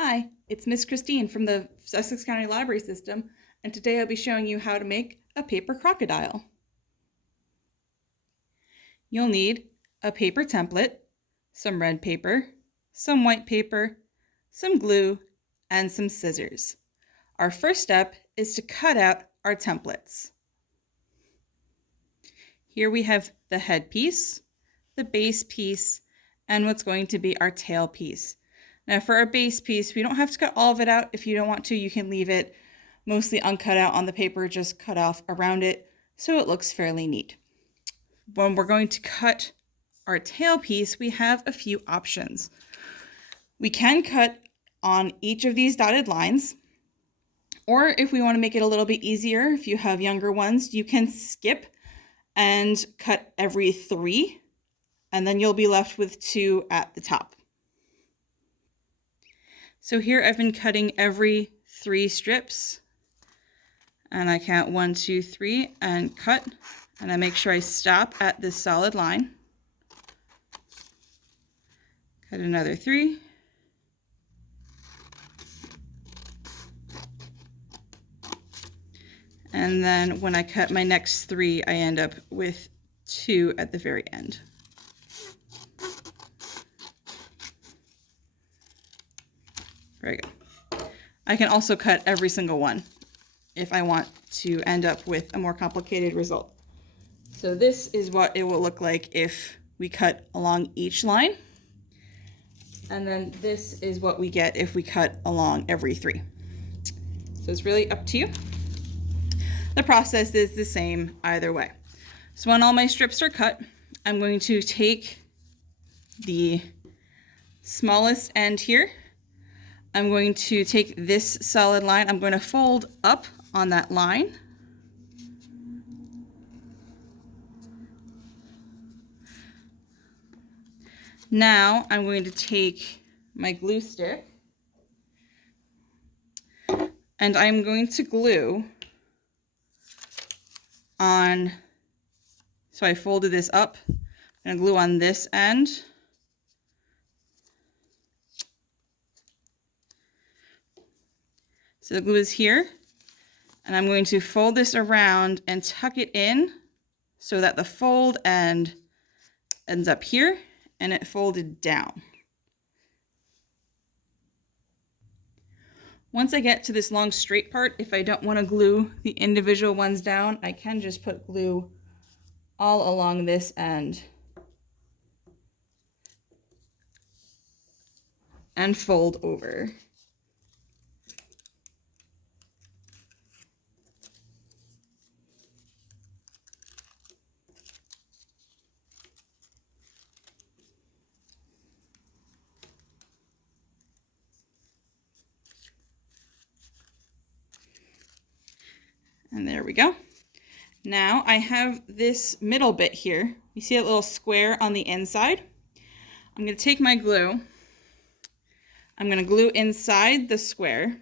Hi, it's Miss Christine from the Sussex County Library System, and today I'll be showing you how to make a paper crocodile. You'll need a paper template, some red paper, some white paper, some glue, and some scissors. Our first step is to cut out our templates. Here we have the head piece, the base piece, and what's going to be our tail piece. Now for our base piece, we don't have to cut all of it out. If you don't want to, you can leave it mostly uncut out on the paper, just cut off around it so it looks fairly neat. When we're going to cut our tail piece, we have a few options. We can cut on each of these dotted lines, or if we want to make it a little bit easier, if you have younger ones, you can skip and cut every 3, and then you'll be left with 2 at the top. So here I've been cutting every 3 strips, and I count 1, 2, 3 and cut, and I make sure I stop at this solid line. Cut another 3. And then when I cut my next 3, I end up with 2 at the very end. Very good. I can also cut every single one if I want to end up with a more complicated result. So this is what it will look like if we cut along each line. And then this is what we get if we cut along every 3. So it's really up to you. The process is the same either way. So when all my strips are cut, I'm going to take the smallest end here. I'm going to take this solid line, I'm going to fold up on that line. Now I'm going to take my glue stick and I'm going to glue on, so I folded this up, I'm going to glue on this end. So the glue is here, and I'm going to fold this around and tuck it in so that the fold end ends up here and it folded down. Once I get to this long straight part, if I don't want to glue the individual ones down, I can just put glue all along this end and fold over. And there we go. Now I have this middle bit here. You see that little square on the inside? I'm going to take my glue. I'm going to glue inside the square.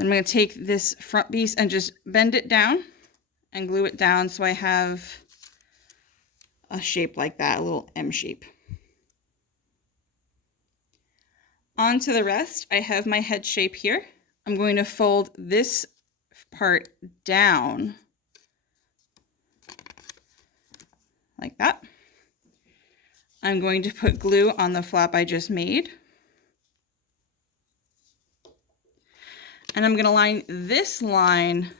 I'm going to take this front piece and just bend it down and glue it down so I have a shape like that, a little M shape. On to the rest, I have my head shape here. I'm going to fold this part down like that. I'm going to put glue on the flap I just made. And I'm going to line this line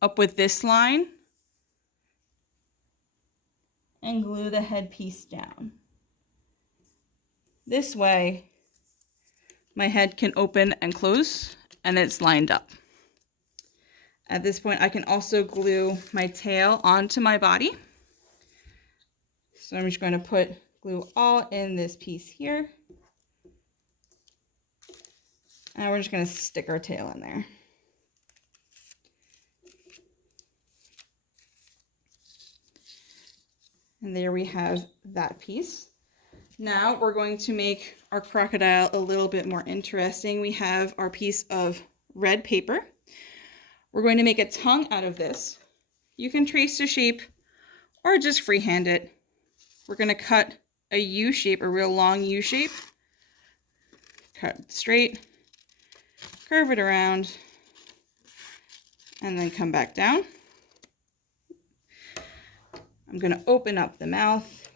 up with this line and glue the head piece down. This way, my head can open and close and it's lined up. At this point, I can also glue my tail onto my body. So I'm just going to put glue all in this piece here. And we're just going to stick our tail in there. And there we have that piece. Now we're going to make our crocodile a little bit more interesting. We have our piece of red paper. We're going to make a tongue out of this. You can trace the shape or just freehand it. We're going to cut a U shape, a real long U shape. Cut it straight, curve it around, and then come back down. I'm going to open up the mouth.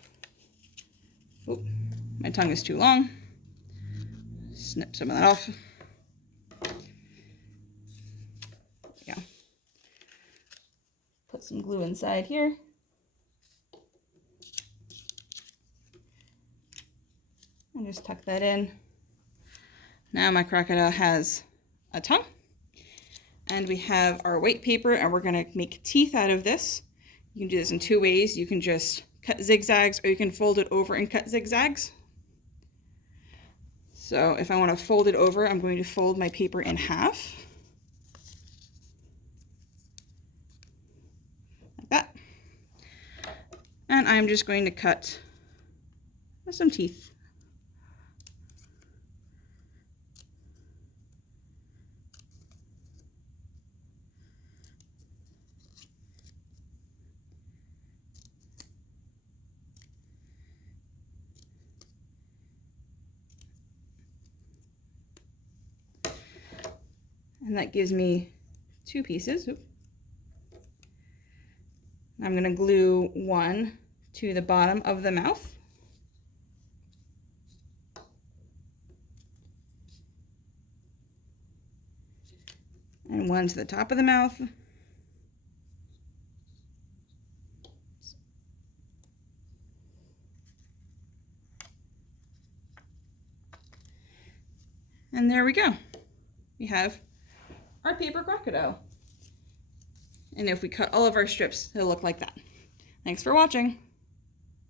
Oop, my tongue is too long. Snip some of that off. There we go. Put some glue inside here. And just tuck that in. Now my crocodile has a tongue. And we have our white paper, and we're going to make teeth out of this. You can do this in two ways. You can just cut zigzags, or you can fold it over and cut zigzags. So if I want to fold it over, I'm going to fold my paper in half. Like that. And I'm just going to cut some teeth. And that gives me two pieces. Oop. I'm going to glue one to the bottom of the mouth. And one to the top of the mouth. And there we go. We have our paper crocodile. And if we cut all of our strips, it'll look like that. Thanks for watching.